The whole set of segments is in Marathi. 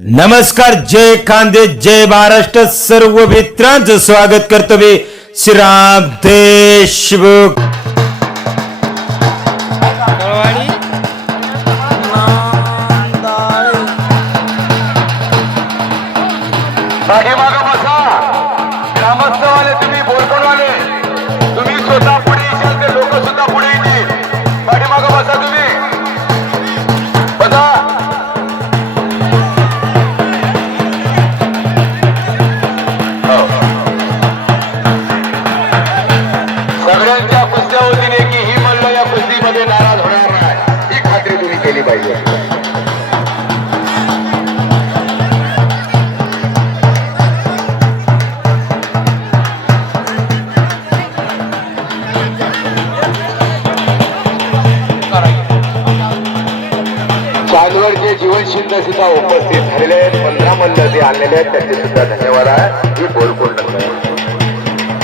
नमस्कार, जय खानदे, जय महाराष्ट्र. सर्व मित्रांचं स्वागत करतो मी श्रीराम देशमुख. पाठीमागं बसा. ग्रामस्थवाले तुम्ही बोलकोणवाले तुम्ही स्वतः पुढे येशाल ते लोक सुद्धा पुढे येतील. पाठीमागं बसा तुम्ही बसा. सगळ्यांच्या कुस्त्या होतीने की ही मल्ल या कुस्तीमध्ये नाराज होणार नाही ही खात्री तुम्ही केली पाहिजे. चांदवडचे जीवनशिंद सुद्धा उपस्थित झालेले आहेत. 15 मल्ल जे आणलेले आहेत त्यांचे सुद्धा धन्यवाद आहे. ही बोलकोण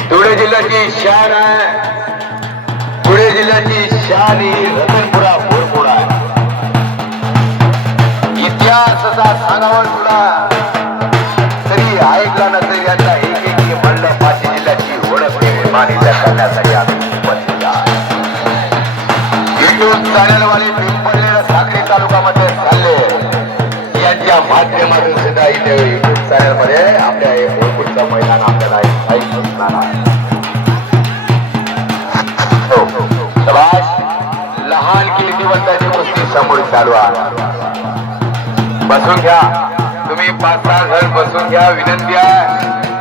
धुळे जिल्ह्याची शान आहे. धुळे जिल्ह्याची शान ही रतनपुरा बोलकोण आहे. इतिहासाचा सांगावा तुला तरी ऐकला नसेल यांचा एक मल्ल पाची जिल्ह्याची ओळख निर्माण करण्यासाठी आम्ही उपस्थित आहोत. इथून चालेलवाले पिंपळनेर साक्री तालुक्यामध्ये चालले यांच्या माध्यमातून सुद्धा इथे इथून चालेलमध्ये आपल्या हे बोलपूरचं मैदान आपल्याला दिसणार आहे. लहान कीर्तिवंताची कुस्ती समोर चालू आहे. बसून घ्या तुम्ही 5-6 जण बसून घ्या. विनंती आहे